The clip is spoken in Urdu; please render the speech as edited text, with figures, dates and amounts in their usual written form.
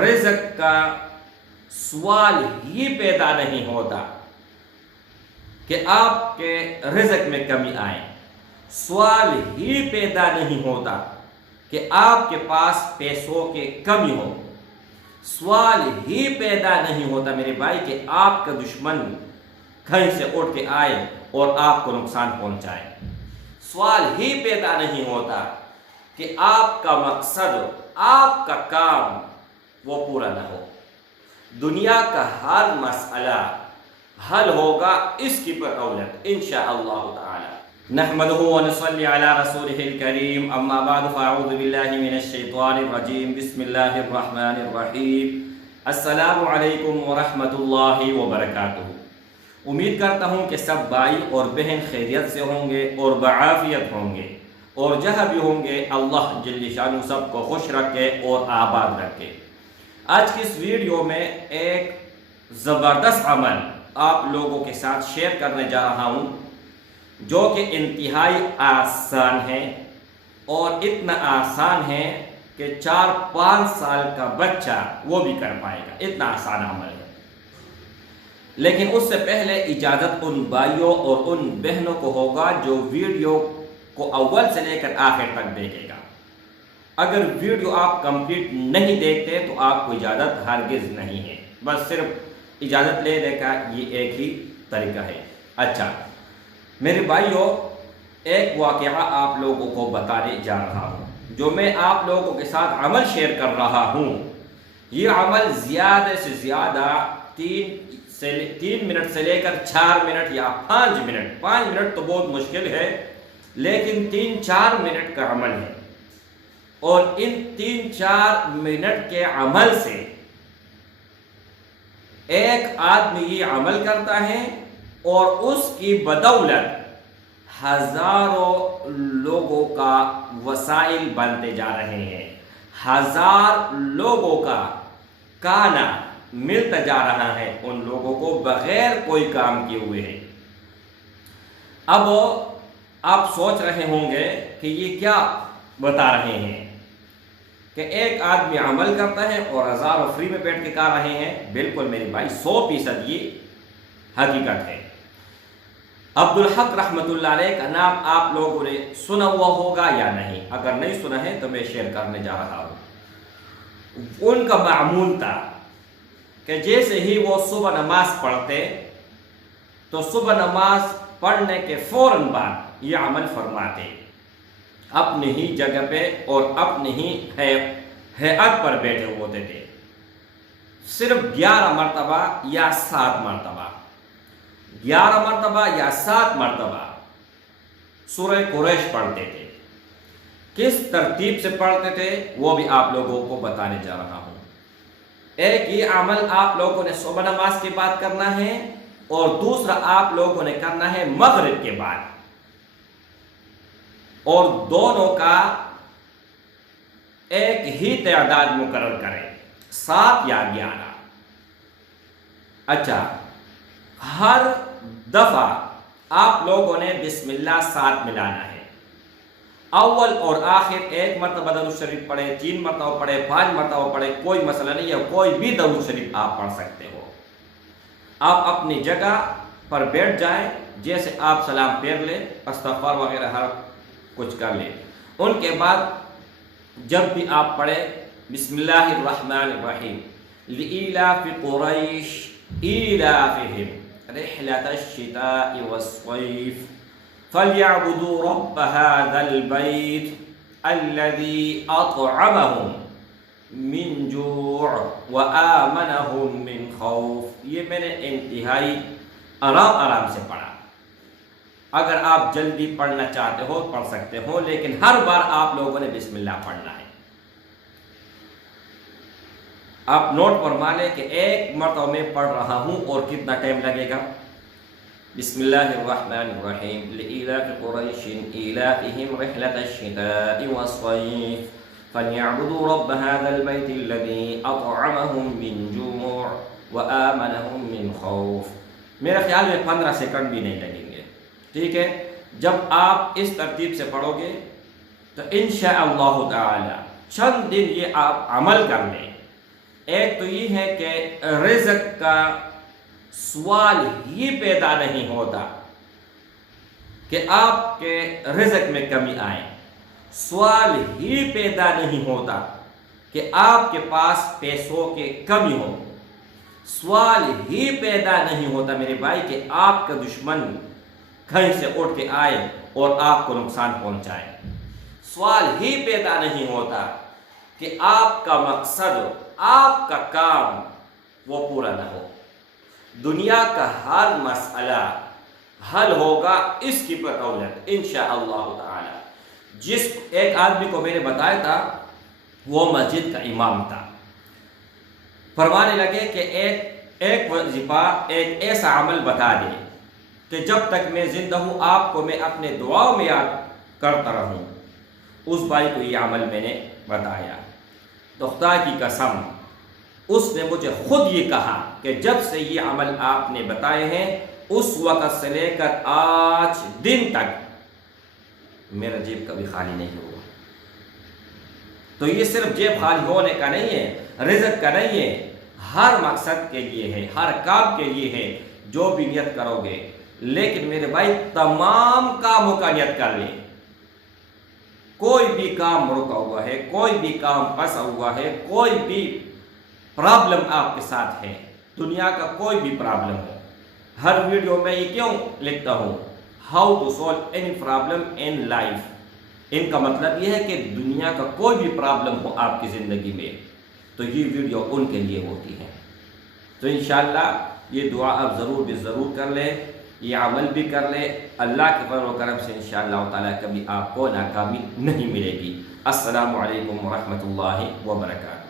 رزق کا سوال ہی پیدا نہیں ہوتا کہ آپ کے رزق میں کمی آئے، سوال ہی پیدا نہیں ہوتا کہ آپ کے پاس پیسوں کی کمی ہو، سوال ہی پیدا نہیں ہوتا میرے بھائی کہ آپ کا دشمن کہیں سے اٹھ کے آئے اور آپ کو نقصان پہنچائے، سوال ہی پیدا نہیں ہوتا کہ آپ کا مقصد، آپ کا کام وہ پورا نہ ہو۔ دنیا کا ہر مسئلہ حل ہوگا اس کی بدولت انشاءاللہ تعالی۔ نحمدہ ونصلی علی رسولہ الکریم، اما بعد فاعوذ باللہ من الشیطان الرجیم، بسم اللہ الرحمن الرحیم۔ السلام علیکم ورحمۃ اللہ وبرکاتہ۔ امید کرتا ہوں کہ سب بھائی اور بہن خیریت سے ہوں گے اور بعافیت ہوں گے، اور جہاں بھی ہوں گے اللہ جل شانہ سب کو خوش رکھے اور آباد رکھے۔ آج کی اس ویڈیو میں ایک زبردست عمل آپ لوگوں کے ساتھ شیئر کرنے جا رہا ہوں، جو کہ انتہائی آسان ہے، اور اتنا آسان ہے کہ 4-5 سال کا بچہ وہ بھی کر پائے گا، اتنا آسان عمل ہے۔ لیکن اس سے پہلے اجازت ان بھائیوں اور ان بہنوں کو ہوگا جو ویڈیو کو اول سے لے کر آخر تک دیکھے گا۔ اگر ویڈیو آپ کمپلیٹ نہیں دیکھتے تو آپ کو اجازت ہرگز نہیں ہے، بس صرف اجازت لینے کا یہ ایک ہی طریقہ ہے۔ اچھا میرے بھائیوں، ایک واقعہ آپ لوگوں کو بتانے جا رہا ہوں، جو میں آپ لوگوں کے ساتھ عمل شیئر کر رہا ہوں۔ یہ عمل زیادہ سے زیادہ 3 منٹ سے لے کر 4 منٹ یا 5 منٹ، 5 منٹ تو بہت مشکل ہے، لیکن 3-4 منٹ کا عمل ہے، اور ان 3-4 منٹ کے عمل سے ایک آدمی یہ عمل کرتا ہے اور اس کی بدولت ہزاروں لوگوں کا وسائل بنتے جا رہے ہیں، 1000 لوگوں کا کھانا ملتا جا رہا ہے ان لوگوں کو بغیر کوئی کام کیے ہوئے ہیں۔ اب آپ سوچ رہے ہوں گے کہ یہ کیا بتا رہے ہیں کہ ایک آدمی عمل کرتا ہے اور ہزاروں فری میں بیٹھ کے کھا رہے ہیں۔ بالکل میرے بھائی، 100% یہ حقیقت ہے۔ عبدالحق رحمۃ اللہ علیہ کا نام آپ لوگوں نے سنا ہوا ہوگا یا نہیں؟ اگر نہیں سنا ہے تو میں شیئر کرنے جا رہا ہوں۔ ان کا معمول تھا کہ جیسے ہی وہ صبح نماز پڑھتے تو صبح نماز پڑھنے کے فوراً بعد یہ عمل فرماتے، اپنی ہی جگہ پہ اور اپنی ہی ہیئت پر بیٹھے ہوتے تھے، صرف 11 مرتبہ یا 7 مرتبہ، 11 مرتبہ یا 7 مرتبہ سورہ قریش پڑھتے تھے۔ کس ترتیب سے پڑھتے تھے وہ بھی آپ لوگوں کو بتانے جا رہا ہوں۔ ایک یہ عمل آپ لوگوں نے صبح نماز کے بعد کرنا ہے، اور دوسرا آپ لوگوں نے کرنا ہے مغرب کے بعد، اور دونوں کا ایک ہی تعداد مقرر کریں، 7 یا 11۔ اچھا، ہر دفعہ آپ لوگوں نے بسم اللہ 7 ملانا ہے۔ اول اور آخر 1 مرتبہ درود شریف پڑھے، 3 مرتبہ پڑھے، 5 مرتبہ پڑھے، کوئی مسئلہ نہیں ہے، کوئی بھی درود شریف آپ پڑھ سکتے ہو۔ آپ اپنی جگہ پر بیٹھ جائیں، جیسے آپ سلام پھیر لیں، استغفار وغیرہ ہر کچھ کر لیں۔ ان کے بعد جب بھی آپ پڑھیں بسم اللہ الرحمن الرحیم، لإیلاف قریش ایلافہم رحلۃ الشتاء والصیف فلیعبدوا رب هذا البیت الذی اطعمہم من جوع وآمنہم من خوف۔ یہ میں نے انتہائی آرام سے پڑھا۔ اگر آپ جلدی پڑھنا چاہتے ہو پڑھ سکتے ہو، لیکن ہر بار آپ لوگوں نے بسم اللہ پڑھنا ہے۔ آپ نوٹ فرما لیں کہ 1 مرتبہ میں پڑھ رہا ہوں اور کتنا ٹائم لگے گا۔ بسم اللہ الرحمن الرحیم، لإیلاف قریش ایلافہم رحلۃ الشتاء والصیف فلیعبدوا رب هذا البیت الذی اطعمہم من جوع وآمنہم من خوف۔ میرا خیال میں 15 سیکنڈ بھی نہیں لگیں گے، ٹھیک ہے؟ جب آپ اس ترتیب سے پڑھو گے تو انشاءاللہ تعالی چند دن یہ آپ عمل کر لیں ایک تو یہ ہے کہ رزق کا سوال ہی پیدا نہیں ہوتا کہ آپ کے رزق میں کمی آئے، سوال ہی پیدا نہیں ہوتا کہ آپ کے پاس پیسوں کی کمی ہو، سوال ہی پیدا نہیں ہوتا میرے بھائی کہ آپ کا دشمن کہیں سے اٹھ کے آئے اور آپ کو نقصان پہنچائے، سوال ہی پیدا نہیں ہوتا کہ آپ کا مقصد، آپ کا کام وہ پورا نہ ہو۔ دنیا کا ہر مسئلہ حل ہوگا اس کی بدولت انشاءاللہ تعالی۔ جس ایک آدمی کو میں نے بتایا تھا، وہ مسجد کا امام تھا، فرمانے لگے کہ ایک وظیفہ، ایک ایسا عمل بتا دے کہ جب تک میں زندہ ہوں آپ کو میں اپنے دعاؤں میں یاد کرتا رہوں۔ اس بھائی کو یہ عمل میں نے بتایا، تو خدا کی قسم اس نے مجھے خود یہ کہا کہ جب سے یہ عمل آپ نے بتائے ہیں اس وقت سے لے کر آج دن تک میرا جیب کبھی خالی نہیں ہوا۔ تو یہ صرف جیب خالی ہونے کا نہیں ہے، رزق کا نہیں ہے، ہر مقصد کے لیے ہے، ہر کام کے لیے ہے جو بھی نیت کرو گے۔ لیکن میرے بھائی تمام کاموں کا نیت کر لیں، کوئی بھی کام رکا ہوا ہے، کوئی بھی کام پھنسا ہوا ہے، کوئی بھی پرابلم آپ کے ساتھ ہے، دنیا کا کوئی بھی پرابلم ہو، ہر ویڈیو میں یہ کیوں لکھتا ہوں، how to solve any problem in life. ان کا مطلب یہ ہے کہ دنیا کا کوئی بھی پرابلم ہو آپ کی زندگی میں تو یہ ویڈیو ان کے لیے ہوتی ہے۔ تو انشاءاللہ یہ دعا آپ ضرور کر لیں، یہ عمل بھی کر لیں، اللہ کے فضل و کرم سے انشاءاللہ تعالیٰ کبھی آپ کو ناکامی نہیں ملے گی۔ السلام علیکم ورحمۃ اللہ وبرکاتہ۔